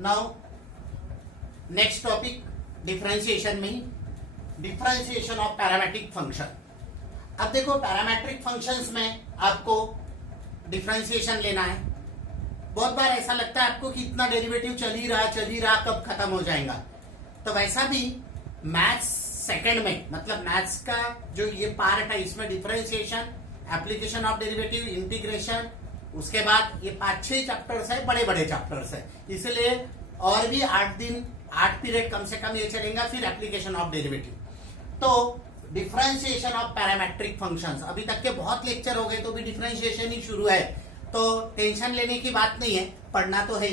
Now next topic differentiation में, differentiation of parametric function. अब देखो पैरामेट्रिक फंक्शंस में आपको डिफरेंशिएशन लेना है। बहुत बार ऐसा लगता है आपको कि इतना डेरिवेटिव चल ही रहा, कब खत्म हो जाएगा। तो वैसा भी मैथ्स सेकंड में, मतलब मैथ्स का जो ये पार्ट है, इसमें differentiation, application of derivative, integration, उसके बाद ये 5-6 चैप्टर्स है, बड़े बड़े चैप्टर्स है, इसलिए और भी 8 दिन 8 पीरियड कम से कम ये चलेगा, फिर एप्लीकेशन ऑफ डेरिवेटिव। तो डिफरेंशिएशन ऑफ पैरामेट्रिक फंक्शंस, अभी तक के बहुत लेक्चर हो गए तो भी डिफरेंशिएशन ही शुरू है, तो टेंशन लेने की बात नहीं है, पढ़ना तो है।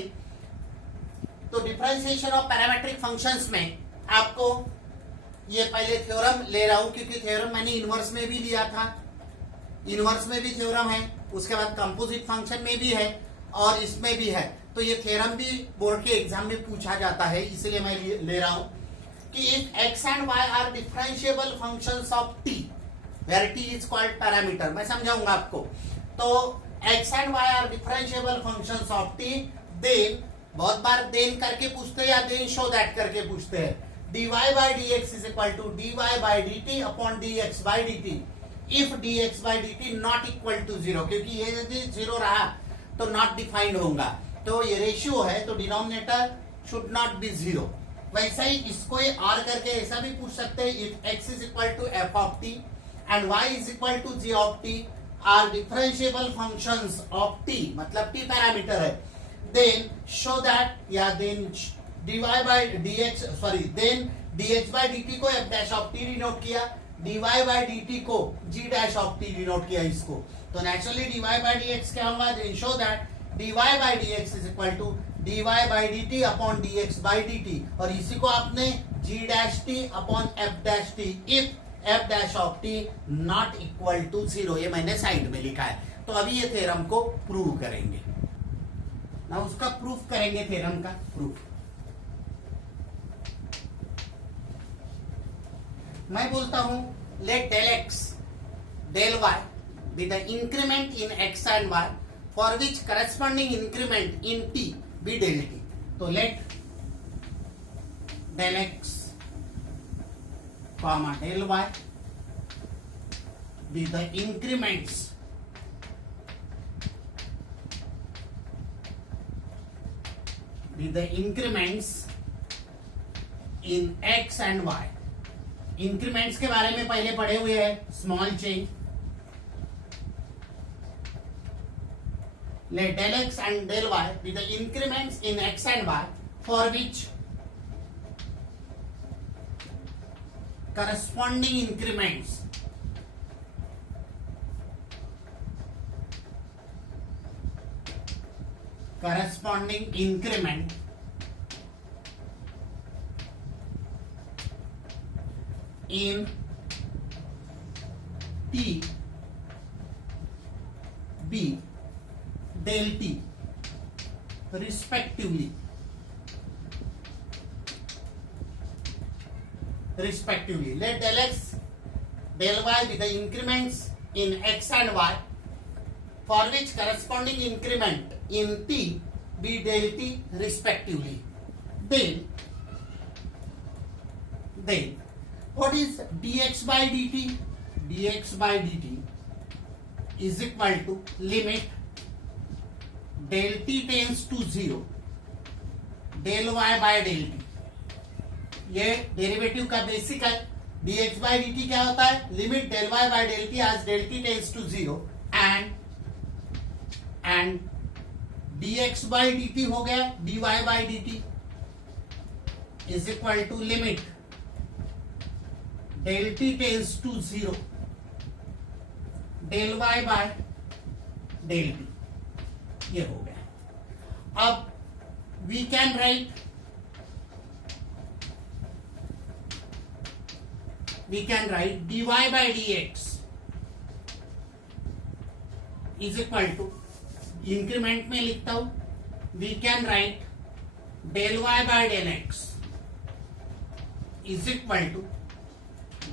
तो डिफरेंशिएशन ऑफ पैरामेट्रिक फंक्शंस में आपको ये पहले थ्योरम ले रहा हूं, क्योंकि थ्योरम मैंने इनवर्स में भी लिया था, इनवर्स में भी थ्योरम है, उसके बाद कंपोजिट फंक्शन में भी है और इसमें भी है। तो ये थ्योरम भी बोर्ड के एग्जाम में पूछा जाता है, इसलिए मैं ले रहा हूं कि if x and y are differentiable functions of t, where t is called parameter, मैं समझाऊंगा आपको। तो x and y are differentiable functions of t, then बहुत बार then करके पूछते हैं या then show that करके पूछते हैं। dy by dx is equal to dy by dt upon dx by dt if dx by dt not equal to 0, क्योंकि ये यदि 0 रहा तो not defined होगा, तो ये रेशियो है, तो डिनोमिनेटर शुड नॉट बी 0। वैसा ही इसको ये r करके ऐसा भी पूछ सकते हैं, if x is equal to f of t and y is equal to g of t are differentiable functions of t, मतलब t पैरामीटर है, then show that, या then dy by dx, then dx by dt को f dash of t denote किया, dy by dt को g dash of t denote किया इसको, तो naturally dy by dx क्या होगा, then show that dy by dx is equal to dy by dt upon dx by dt, और इसी को आपने g dash t upon f dash t if f dash of t not equal to 0, ये मैंने side में लिखा है। तो अभी ये थ्योरम को प्रूव करेंगे ना, उसका प्रूफ करेंगे, थ्योरम का प्रूफ। मैं बोलता हूं let del x del y be the increment in x and y for which corresponding increment in t be del t। तो let del x comma del y be the increments in x and y। Increments के बारे में पहले पढ़े हुए हैं, small change. Let del x and del y be the increments in x and y for which corresponding increments increment in t be del t respectively। Let del x del y be the increments in x and y for which corresponding increment in t be del t respectively। Then what is dx by dt? Dx by dt is equal to limit del t tends to 0 del y by del t। ये derivative का basic है। dx by dt क्या होता है, limit del y by del t as del t tends to 0 and dx by dt हो गया dy by dt is equal to limit del t tends to 0 del y by del t, ये हो गया। अब we can write dy by dx is equal to, increment में लिखता हूं, we can write del y by del x is equal to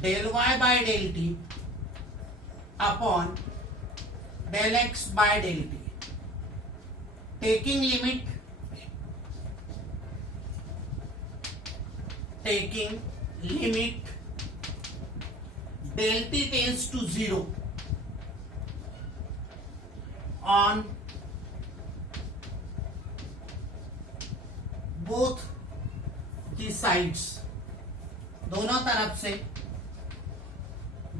del y by del t upon del x by del t, taking limit taking limit del t tends to 0 on both the sides, दोनों तरफ से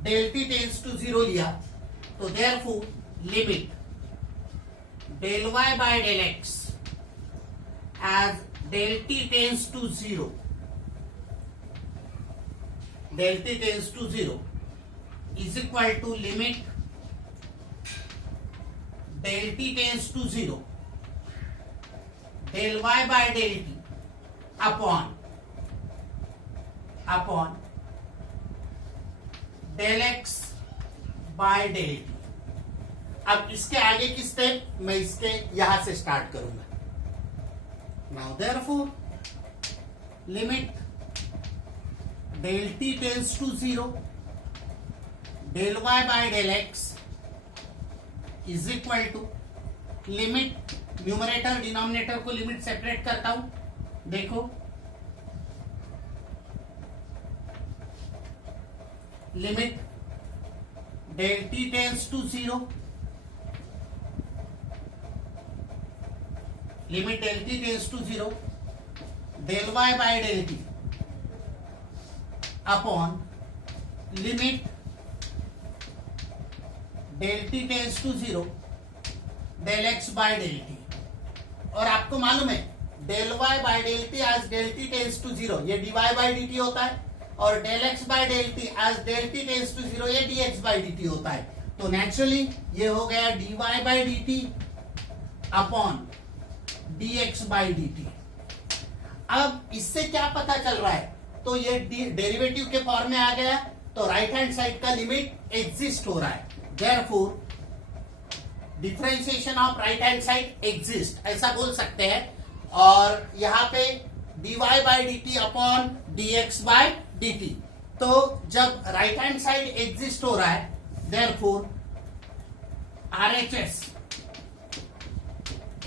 del t tends to 0 लिया, तो therefore limit del y by del x as del t tends to 0, del t tends to 0 is equal to limit del t tends to 0 del y by del t upon del x by del t. अब इसके आगे की step मैं इसके यहां से start करूंगा. Now therefore limit del t tends to 0 del y by del x is equal to limit, numerator denominator को लिमिट सेपरेट करता हूं. देखो limit del t tends to 0, limit del t tends to 0 del y by del t upon limit del t tends to 0 del x by del t. और आपको मालूम है del y by del t as del t tends to 0 ये dy by dt होता है, और del x by del t as del t tends to 0 ये dx by dt होता है. तो नेचुरली ये हो गया dy by dt upon dx by dt. अब इससे क्या पता चल रहा है, तो ये डेरिवेटिव के फॉर्म में आ गया, तो राइट हैंड साइड का लिमिट एग्जिस्ट हो रहा है. Therefore differentiation of right hand side exist ऐसा बोल सकते हैं. और यहां पे dy by dt upon dx by dt. तो जब राइट हैंड साइड एग्जिस्ट हो रहा है, देयरफॉर RHS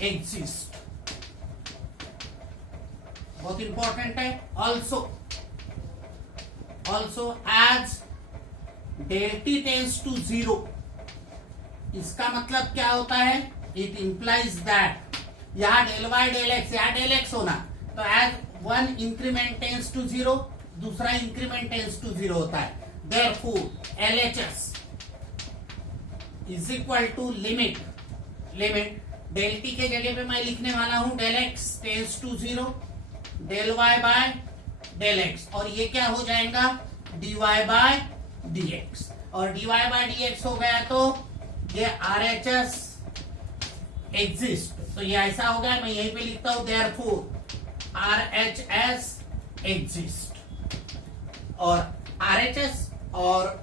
एग्जिस्ट. बहुत इंपॉर्टेंट है. Also as del t tends to 0, इसका मतलब क्या होता है, इट इंप्लाइज दैट यहां del y del x, यहां del x होना, तो as one increment tends to 0 दूसरा इंक्रीमेंट टेंस टू 0 होता है. Therefore LHS is equal to limit del t के जगह पे मैं लिखने वाला हूं del x tends to 0 del y by del x, और ये क्या हो जाएगा dy by dx. और dy by dx हो गया तो ये RHS एग्जिस्ट. तो ये ऐसा हो गया, मैं यहीं पे लिखता हूं देयरफॉर RHS एग्जिस्ट. और RHS और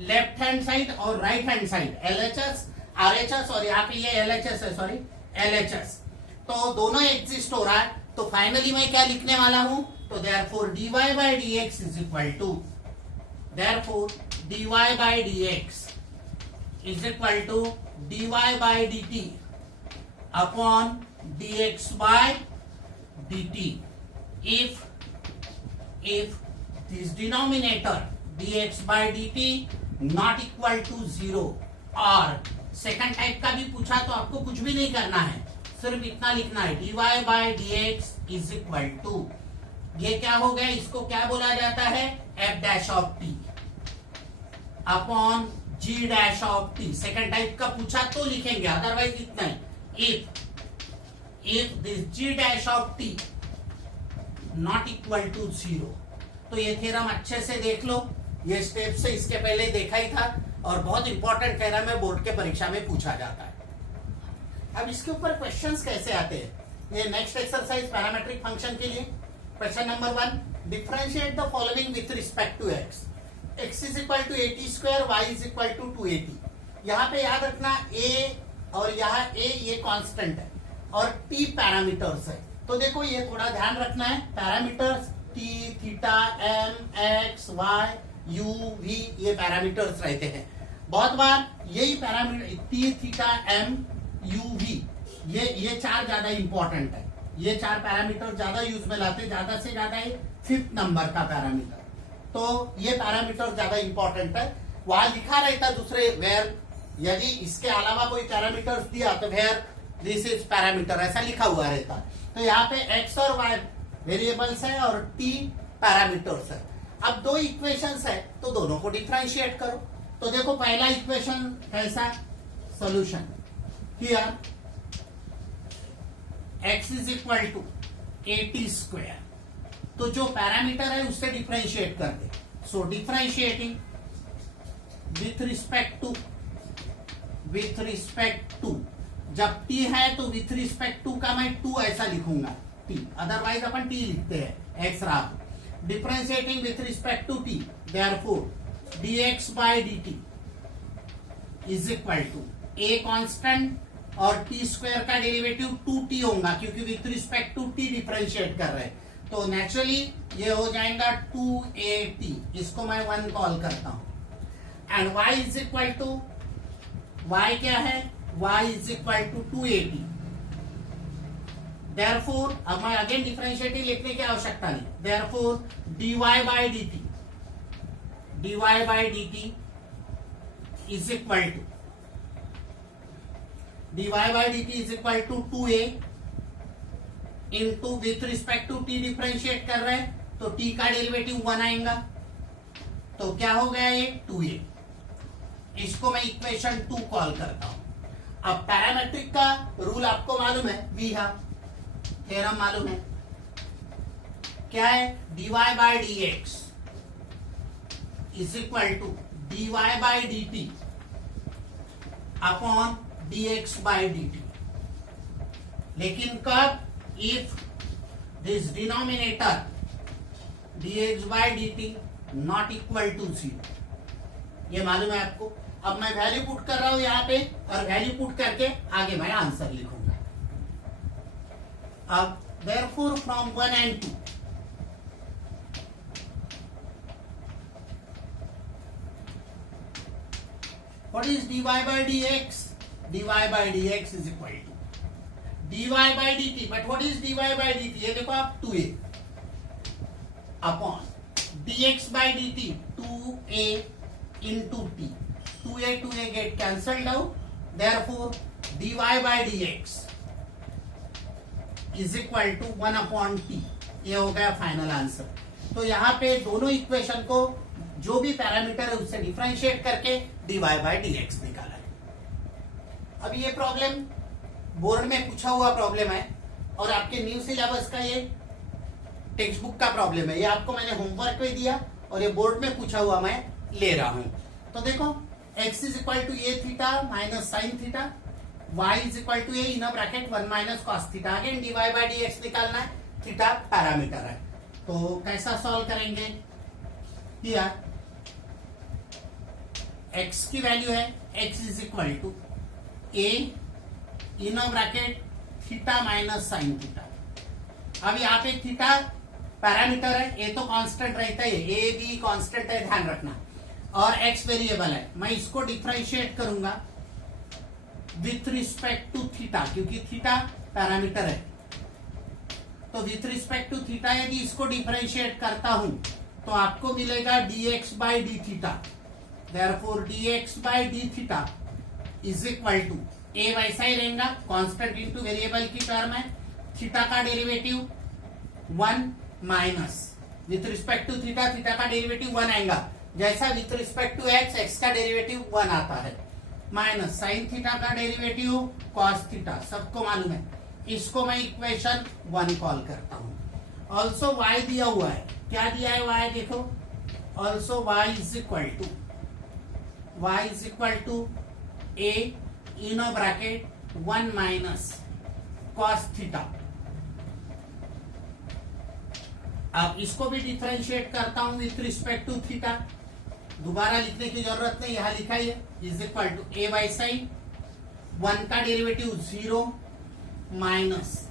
लेफ्ट हैंड साइड और right hand side LHS RHS, और यहाँ पे ये LHS है, सॉरी LHS, तो दोनों एग्जिस्ट हो रहा है. तो फाइनली मैं क्या लिखने वाला हूं, तो therefore dy by dx is equal to, therefore dy by dx is equal to dy by dt upon dx by dt if this denominator dx by dt not equal to 0. और second type का भी पूछा तो आपको कुछ भी नहीं करना है, सिर्फ इतना लिखना है dy by dx is equal to, ये क्या हो गया, इसको क्या बोला जाता है f dash of t upon g dash of t. Second type का पूछा तो लिखेंगे, अदरवाइज इतना ही. if this g dash of t not equal to 0. तो ये थ्योरम अच्छे से देख लो, ये स्टेप से इसके पहले देखा ही था, और बहुत इंपॉर्टेंट थ्योरम है, बोर्ड के परीक्षा में पूछा जाता है. अब इसके ऊपर क्वेश्चंस कैसे आते हैं, ये नेक्स्ट एक्सरसाइज पैरामेट्रिक फंक्शन के लिए. Question number 1, differentiate the following with respect to x. x is equal to 80 square, y is equal to 280. यहाँ पे याद रखना a और यहाँ a ये कांस्टेंट है और t पैरामीटर्स है. तो देखो ये थोड़ा ध्यान रखना है, parameters t, theta, m, x, y, u, v ये पैरामीटर्स रहते हैं. बहुत बार यही parameter t, theta, m, u, v ये चार ज्यादा इंपॉर्टेंट है. ये 4 पैरामीटर ज्यादा यूज में लाते, ज्यादा से ज्यादा ये 5th नंबर का पैरामीटर, तो ये पैरामीटर ज्यादा इंपॉर्टेंट है। वहां लिखा रहता दूसरे वेयर, यदि इसके अलावा कोई पैरामीटर्स दिया तो वेयर दिस इज पैरामीटर ऐसा लिखा हुआ रहता। तो यहाँ पे एक्स और वाई वेरिएबल्स है और टी पैरामीटर्स है। अब दो इक्वेशंस है तो दोनों को डिफरेंशिएट करो। तो देखो पहला इक्वेशन कैसा, solution here x is equal to AT², तो जो पैरामीटर है उससे डिफरेंशिएट कर दे। So differentiating with respect to, जब t है तो विथ रिस्पेक्ट टू का मैं 2 ऐसा लिखूंगा t, अदरवाइज अपन t लिखते हैं x रहा। Differentiating with respect to t, therefore dx by dt is equal to a constant और t² का डेरिवेटिव 2t होगा, क्योंकि with respect to t differentiate कर रहे हैं। तो नेचुरली ये हो जाएगा 2at, इसको मैं 1 कॉल करता हूं। And y is equal to, y क्या है, y is equal to 2at। Therefore अब मैं अगेन डिफरेंशिएटिंग लिखने की आवश्यकता नहीं, therefore dy by dt is equal to dy by dt is equal to 2a into with respect to t differentiate कर रहे हैं तो t का डेरिवेटिव 1 आएगा, तो क्या हो गया ये 2a। इसको मैं इक्वेशन 2 कॉल करता हूं। अब पैरामेट्रिक का रूल आपको मालूम है, वी हैव थ्योरम मालूम है, क्या है, dy by dx is equal to dy by dt upon dx by dt। लेकिन कब, if this denominator dx by dt not equal to 0, ये मालूम है आपको। अब मैं वैल्यू पुट कर रहा हूं यहां पे, और वैल्यू पुट करके आगे मैं आंसर लिखूंगा। अब therefore from 1 and 2, what is dy by dx? dy by dx is equal to dy by dt, but what is dy by dt? ये देखो आप 2a upon dx by dt 2a into t, 2a get cancelled out, therefore dy by dx is equal to 1 upon t। ये हो गया final answer. तो यहाँ पे दोनों इक्वेशन को जो भी पैरामीटर है उससे डिफरेंशिएट करके dy by dx निकाला है। अब ये प्रॉब्लम बोर्ड में पूछा हुआ प्रॉब्लम है और आपके न्यू सिलेबस का ये टेक्स्ट बुक का प्रॉब्लम है। ये आपको मैंने होमवर्क में दिया और ये बोर्ड में पूछा हुआ मैं ले रहा हूं। तो देखो x is equal to a theta minus sine theta, y is equal to a in bracket 1 minus cos theta. Again dy by dx निकालना है, थीटा पैरामीटर है। तो कैसा सॉल्व करेंगे, हियर x की वैल्यू है, x is equal to a in bracket theta minus sine theta. अब यहाँ पे थीटा पैरामीटर है, a तो कांस्टेंट रहता है, a b कांस्टेंट है, ध्यान रखना, और x वेरिएबल है। मैं इसको डिफरेंशिएट करूंगा विथ रिस्पेक्ट टू थीटा, क्योंकि थीटा पैरामीटर है। तो विथ रिस्पेक्ट टू थीटा यदि इसको डिफरेंशिएट करता हूं तो आपको मिलेगा dx by d theta. Therefore dx by d theta is equal to, a वैसा ही रहेगा, कांस्टेंट इनटू वेरिएबल की टर्म है, थीटा का derivative 1 minus with respect to theta, theta का डेरिवेटिव 1 आएगा, जैसा with respect to x, x का डेरिवेटिव 1 आता है, माइनस साइन थीटा का डेरिवेटिव कॉस थीटा, सबको मालूम है। इसको मैं इक्वेशन 1 कॉल करता हूं। ऑल्सो y दिया हुआ है, क्या दिया है y देखो, also y is equal to a in bracket 1 minus cos theta. अब इसको भी डिफरेंशिएट करता हूं विथ रिस्पेक्ट टू थीटा, दोबारा लिखने की जरूरत नहीं, यहां लिखा ही है, is equal to a by sine 1 का डेरिवेटिव 0 माइनस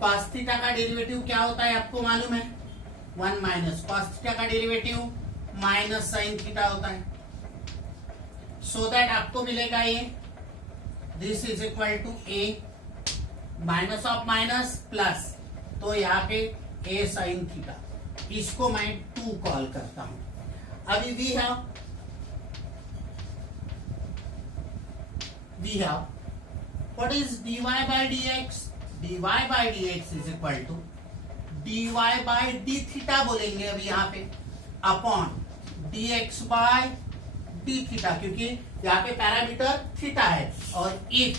कॉस थीटा का डेरिवेटिव क्या होता है आपको मालूम है, 1 माइनस कॉस थीटा का डेरिवेटिव माइनस साइन थीटा होता है। सो दैट आपको मिलेगा ये, this is equal to a minus of minus plus, तो यहाँ पे ए साइन थीटा, इसको मैं 2 कॉल करता हूं। अभी we have what is dy by dx? dy by dx is equal to dy by d theta बोलेंगे अभी यहाँ पे, upon dx by d theta, क्योंकि यहाँ पे पैरामीटर थीटा है, और इफ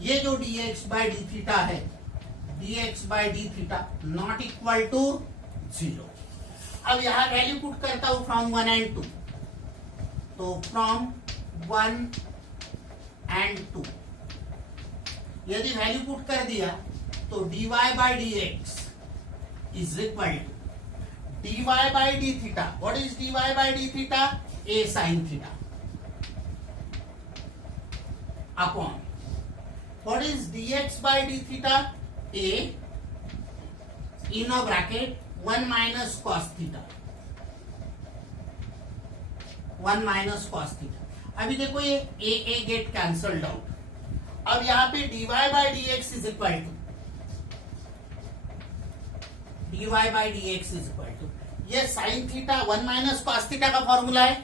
ये जो dx by d थीटा है, dx by d theta not equal to 0। अब यहाँ वैल्यू पुट करता हूं फ्रॉम 1 and 2, तो फ्रॉम 1 and 2 यदि वैल्यू पुट कर दिया तो dy by dx is equal to dy by d theta. What is dy by d theta? A sin theta upon what is dx by d theta? A in a bracket 1 minus cos theta, 1 minus cos theta। अभी देखो ये a get cancelled out. अब यहाँ पे dy by dx is equal to dy by dx is equal to ये sine theta 1 minus cos theta का formula है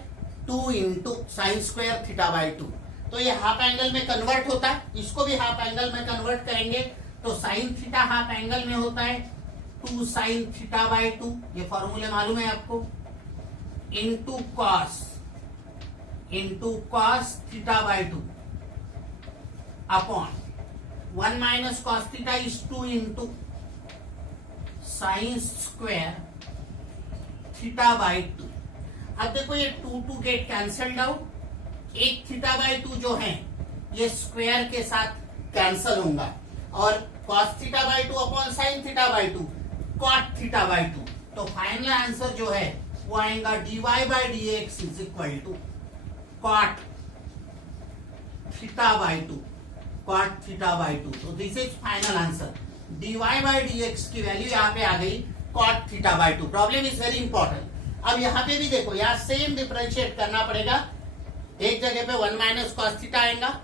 2 into sine square theta by 2, तो ये हाफ एंगल में कन्वर्ट होता है, इसको भी हाफ एंगल में कन्वर्ट करेंगे तो साइन थीटा हाफ एंगल में होता है 2 साइन थीटा बाई 2, ये फॉर्मूले मालूम है आपको, into cos theta by 2 upon 1 minus cos theta is 2 into sin square theta by 2। अब देखो ये 2 गेट कैंसल्ड आउट, एक थीटा बाई 2 जो है ये स्क्वायर के साथ कैंसल होगा, और cos theta by 2 upon sine theta by 2 cot theta by 2, तो फाइनल आंसर जो है वो आएगा dy by dx is equal to cot theta by 2, cot theta by 2। तो this is final answer, dy by dx की वैल्यू यहाँ पे आ गई cot theta by 2। Problem is very important. अब यहाँ पे भी देखो, यहाँ सेम डिफरेंशिएट करना पड़ेगा, एक जगह पे 1 माइनस कॉस थीटा आएगा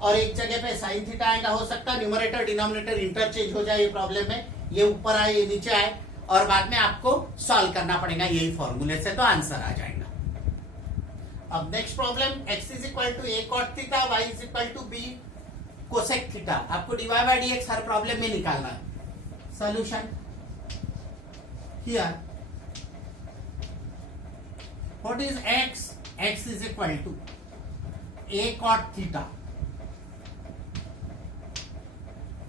और एक जगह पे साइन थीटा आएगा। हो सकता है न्यूमरेटर डिनोमिनेटर इंटरचेंज हो जाए ये प्रॉब्लम में, ये ऊपर आए ये नीचे आए, और बाद में आपको सॉल्व करना पड़ेगा यही फॉर्मूले से, तो आंसर आ जाएगा। अब next problem, x is equal to a cot theta, y is equal to b cosec theta. आपको dy by dx हर प्रॉब्लम में निकालना है। Solution here, what is x? x is equal to a cot theta.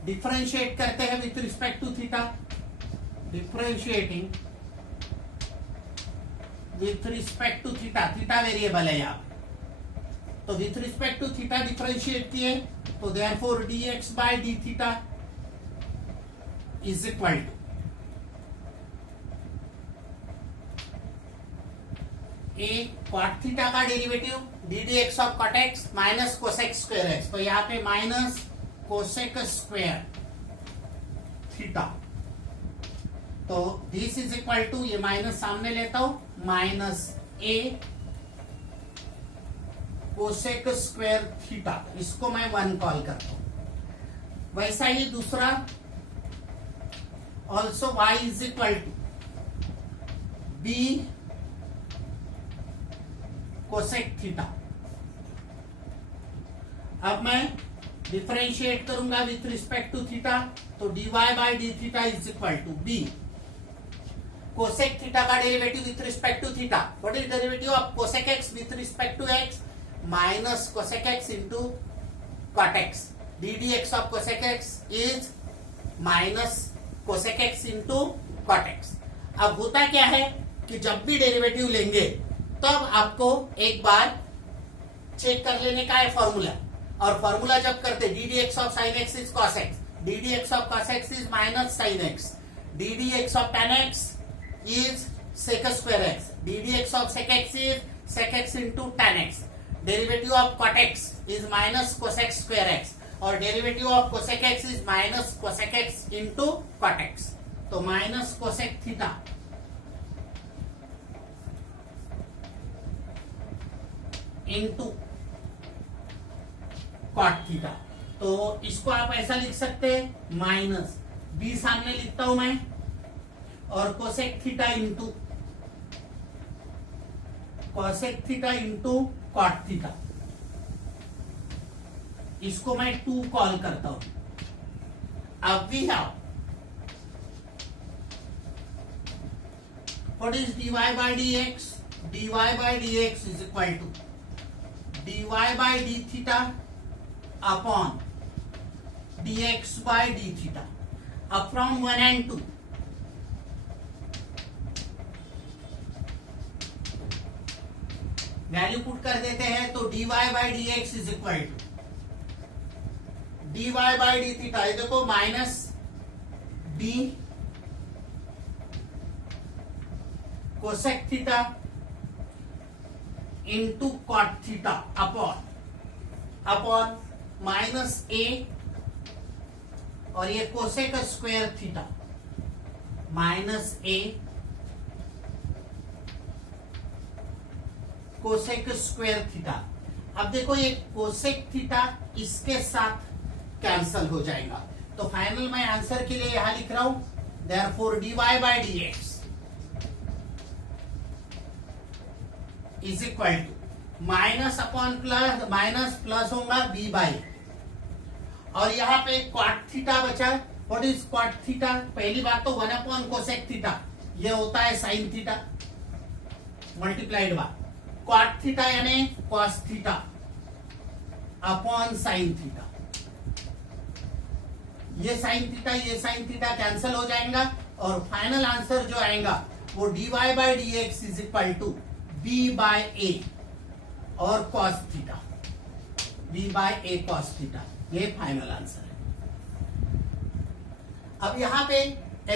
Differentiate करते हैं with respect to theta, differentiating with respect to theta, theta variable है यहाँ पे, तो with respect to theta differentiate किए, तो therefore dx by d theta is equal to a cot theta का derivative d dx of cot x minus cosec square x, तो यहाँ पे माइनस कोसेक स्क्वायर थीटा, तो दिस इज इक्वल टू, ये minus सामने लेता हूं, minus a cosec square theta, इसको मैं 1 कॉल करता हूं। वैसा ही दूसरा also y is equal to b cosec theta. अब मैं डिफरेंशिएट करूंगा विथ रिस्पेक्ट टू थीटा, तो dy by d theta is equal to b cosec theta का derivative with respect to theta, what is derivative of cosec x with respect to x, minus cosec x into cot x, d dx of cosec x is minus cosec x into cot x। अब होता क्या है कि जब भी derivative लेंगे तब आपको एक बार चेक कर लेने का है फॉर्मूला, और फॉर्मूला जब करते d dx of sine x is cos x, d dx of cos x is minus sine x, d dx of tan x is sec square x, d dx of sec x is sec x into tan x, derivative of cot x is minus cosec square x, और derivative of cosec x is minus cosec x into cot x, तो minus cosec theta into cot theta, तो इसको आप ऐसा लिख सकते हैं minus B सामने लिखता हूं मैं और cosec theta into cot theta, इसको मैं 2 कॉल करता हूं। अब we have what is dy by dx? dy by dx is equal to dy by d theta upon dx by d theta up from 1 and 2. Value put कर देते हैं तो dy by dx is equal to dy by d theta, ये देखो minus b cosec theta into cot theta upon minus a और ये cosec square theta minus a cosec square theta. अब देखो ये कोसेक थीटा इसके साथ कैंसल हो जाएगा, तो फाइनल मैं आंसर के लिए यहां लिख रहा हूं therefore dy by dx is equal to minus upon plus, minus plus होगा b बाई, और यहां पे कॉट थीटा बचा। What is cot theta? पहली बात तो 1 अपॉन कोसेक थीटा, ये होता है sine theta multiplied by cot theta यानी cos theta upon sine theta. ये साइन थीटा कैंसिल हो जाएगा और फाइनल आंसर जो आएगा वो dy by dx is equal to b by a और cos theta, b by a cos theta, ये फाइनल आंसर है। अब यहां पे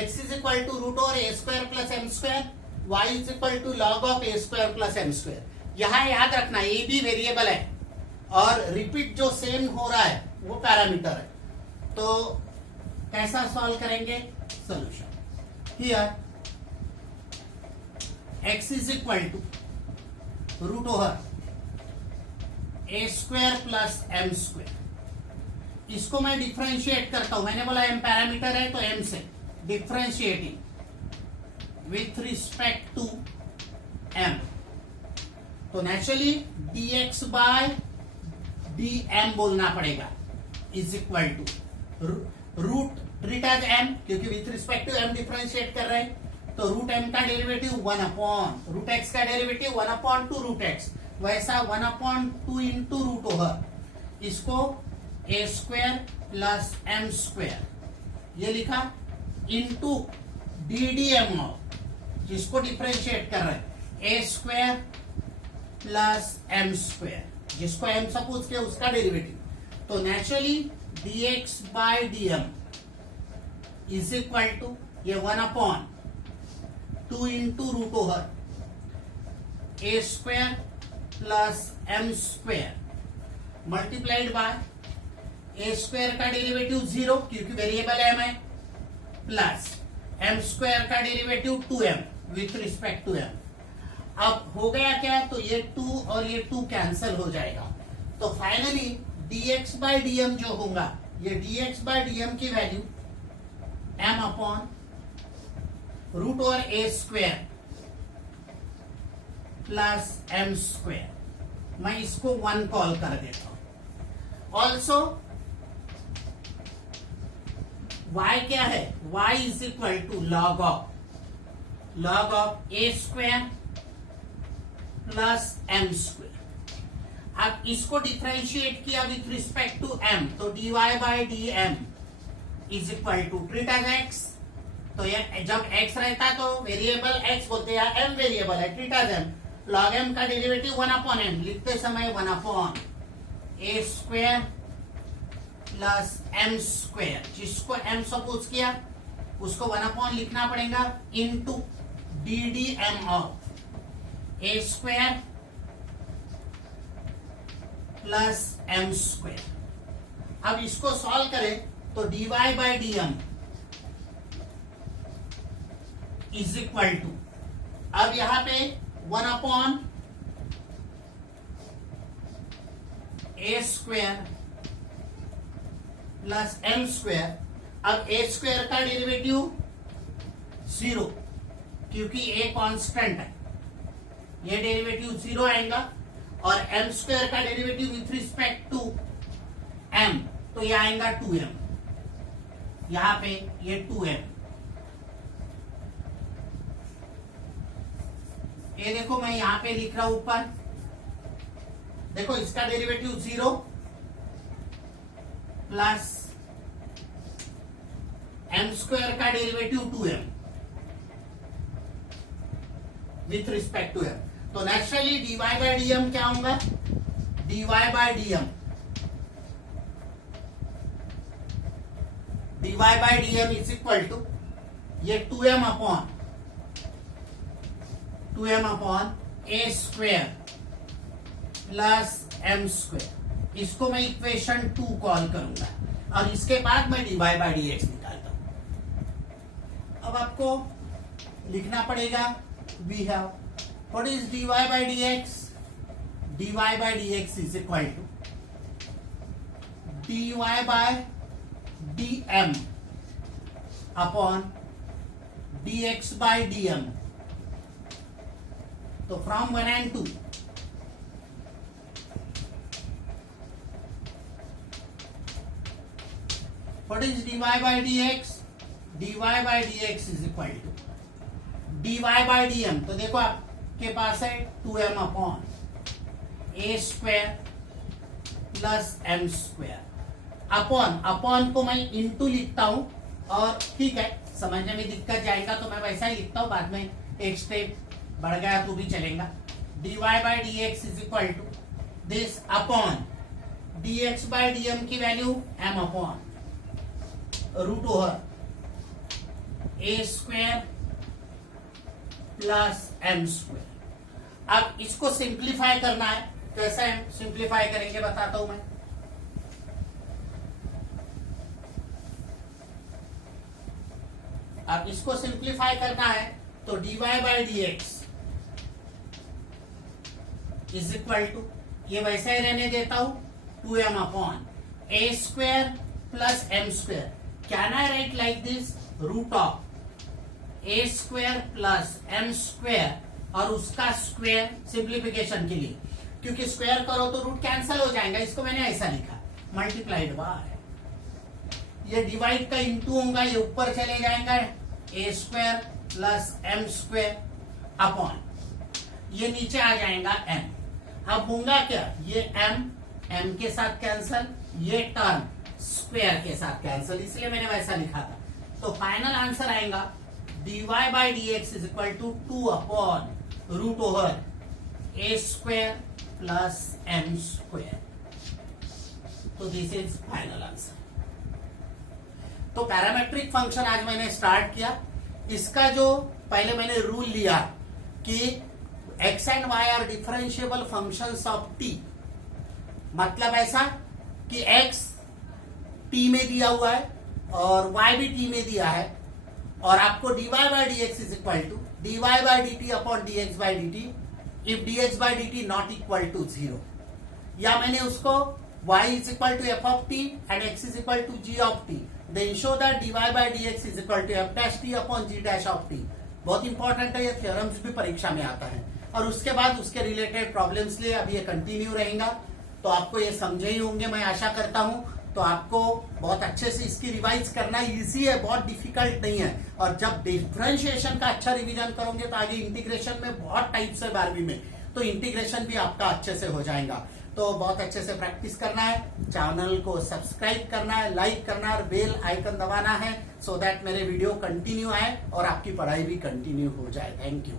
x is equal to root over a square plus M square, y is equal to log of a square plus M square. यहां याद रखना ये भी वेरिएबल है और रिपीट जो सेम हो रहा है वो पैरामीटर है, तो कैसा सॉल्व करेंगे? Solution here x is equal to root over A square plus M square, इसको मैं डिफरेंशिएट करता हूं। मैंने बोला m पैरामीटर है तो m से differentiating with respect to m, तो नेचुरली dx बाय dm बोलना पड़ेगा is equal to root treat as m, क्योंकि with respect to m differentiate कर रहे हैं, तो रूट m का डेरिवेटिव 1 अपॉन रूट x का डेरिवेटिव 1 अपॉन 2 रूट x, वैसा 1 अपॉन 2 इंटू रूट ओवर, इसको a square plus m square ये लिखा इंटू ddm ऑफ, जिसको डिफरेंशिएट कर रहे हैं a square plus m square, जिसको m सपोज किया उसका डेरिवेटिव, तो naturally dx by dm is equal to ये 1 upon 2 into root over A square plus M square multiplied by a square का डेरिवेटिव 0 क्योंकि वेरिएबल m है, plus M square का derivative 2m with respect to m। अब हो गया क्या? तो ये 2 और ये 2 कैंसिल हो जाएगा, तो फाइनली dx बाय dm जो होगा ये dx बाय dm की value m upon root over ए स्क्वायर प्लस एम स्क्वायर, मैं इसको 1 कॉल कर देता हूं। ऑल्सो y क्या है? y is equal to log of a square plus M square. अब इसको डिफरेंशिएट किया विथ रिस्पेक्ट टू m, तो dy by dm is equal to treat as x, तो ये जब x रहता तो वेरिएबल x बोलते हैं, m वेरिएबल है, treat as m, log m का डेरिवेटिव 1 अपॉन m, लिखते समय 1 अपॉन ए स्क्वायर प्लस एम स्क्वायर, जिसको m सपोज किया उसको 1 अपॉन लिखना पड़ेगा into ddm of a square plus M square. अब इसको सॉल्व करें तो dy by dm is equal to, अब यहां पे 1 अपॉन ए स्क्वायर प्लस एम स्क्वायर। अब ए स्क्वायर का डेरिवेटिव 0, क्योंकि ए कांस्टेंट है, ये डेरिवेटिव 0 आएगा। और एम स्क्वायर का derivative with respect to m, तो ये आएगा 2m, यहां पे ये 2m। ये देखो मैं यहां पे लिख रहा हूं ऊपर, देखो इसका डेरिवेटिव 0 प्लस एम स्क्वायर का derivative 2m with respect to m. तो नेचुरली dy बाय dm क्या होगा, dy by dm is equal to ये 2m अपॉन ए स्क्वायर प्लस एम स्क्वायर। इसको मैं इक्वेशन 2 कॉल करूंगा और इसके बाद मैं dy बाय dx निकालता हूं। अब आपको लिखना पड़ेगा, we have what is dy by dx, dy by dx is equal to dy by dm upon dx by dm। तो from 1 and 2 what is dy by dx, dy by dx is equal to dy by dm। तो देखो आपके पास है 2m upon ए square plus M square. Upon को मैं into लिखता हूं, और ठीक है समझने में दिक्कत जाएगा तो मैं वैसा ही लिखता हूं, बाद में एक स्टेप बढ़ गया तो भी चलेगा। dy by dx is equal to this upon dx by dm की value m upon root over ए स्क्वायर प्लस एम स्क्वायर। अब इसको सिंप्लीफाई करना है, कैसे हम सिंप्लीफाई करेंगे बताता हूं मैं। अब इसको सिंप्लीफाई करना है तो dy by dx is equal to, ये वैसा ही रहने देता हूं, 2m upon A square plus M square. Can I write like this, root of a square plus M square और उसका स्क्वायर सिंप्लीफिकेशन के लिए, क्योंकि स्क्वायर करो तो रूट कैंसल हो जाएगा, इसको मैंने ऐसा लिखा मल्टीप्लाइड बाय, ये डिवाइड का इंटू होगा, ये ऊपर चले जाएगा A square plus M square upon ये नीचे आ जाएगा m। अब होगा क्या, ये m के साथ कैंसल, ये टर्म स्क्वायर के साथ कैंसल, इसलिए मैंने वैसा लिखा था। तो फाइनल आंसर आएगा dy by dx is equal to 2 upon root over A square plus M square. तो दिस इज फाइनल आंसर। तो पैरामेट्रिक फंक्शन आज मैंने स्टार्ट किया। इसका जो पहले मैंने रूल लिया कि x and y are differentiable functions of t, मतलब ऐसा कि x t में दिया हुआ है और y भी t में दिया है, और आपको dy by dx is equal to dy by dt upon dx by dt if dx by dt not equal to 0, या मैंने उसको y is equal to f of t and x is equal to g of t, then show that dy by dx is equal to f dash t upon g dash of t। बहुत important है, ये theorems भी परीक्षा में आता है। और उसके बाद उसके रिलेटेड प्रॉब्लम्स लिए अब ये कंटिन्यू रहेगा, तो आपको ये समझे ही होंगे मैं आशा करता हूं। तो आपको बहुत अच्छे से इसकी रिवाइज करना इजी है, बहुत डिफिकल्ट नहीं है। और जब डिफरेंशिएशन का अच्छा रिवीजन करोगे तो आगे इंटीग्रेशन में बहुत टाइप्स है 12वीं में, तो इंटीग्रेशन भी आपका अच्छे से हो जाएगा। तो बहुत अच्छे से प्रैक्टिस करना है, चैनल को सब्सक्राइब करना है, लाइक करना है और बेल आइकन दबाना है, सो दैट मेरे वीडियो कंटिन्यू आए और आपकी पढ़ाई भी कंटिन्यू हो जाए। Thank you.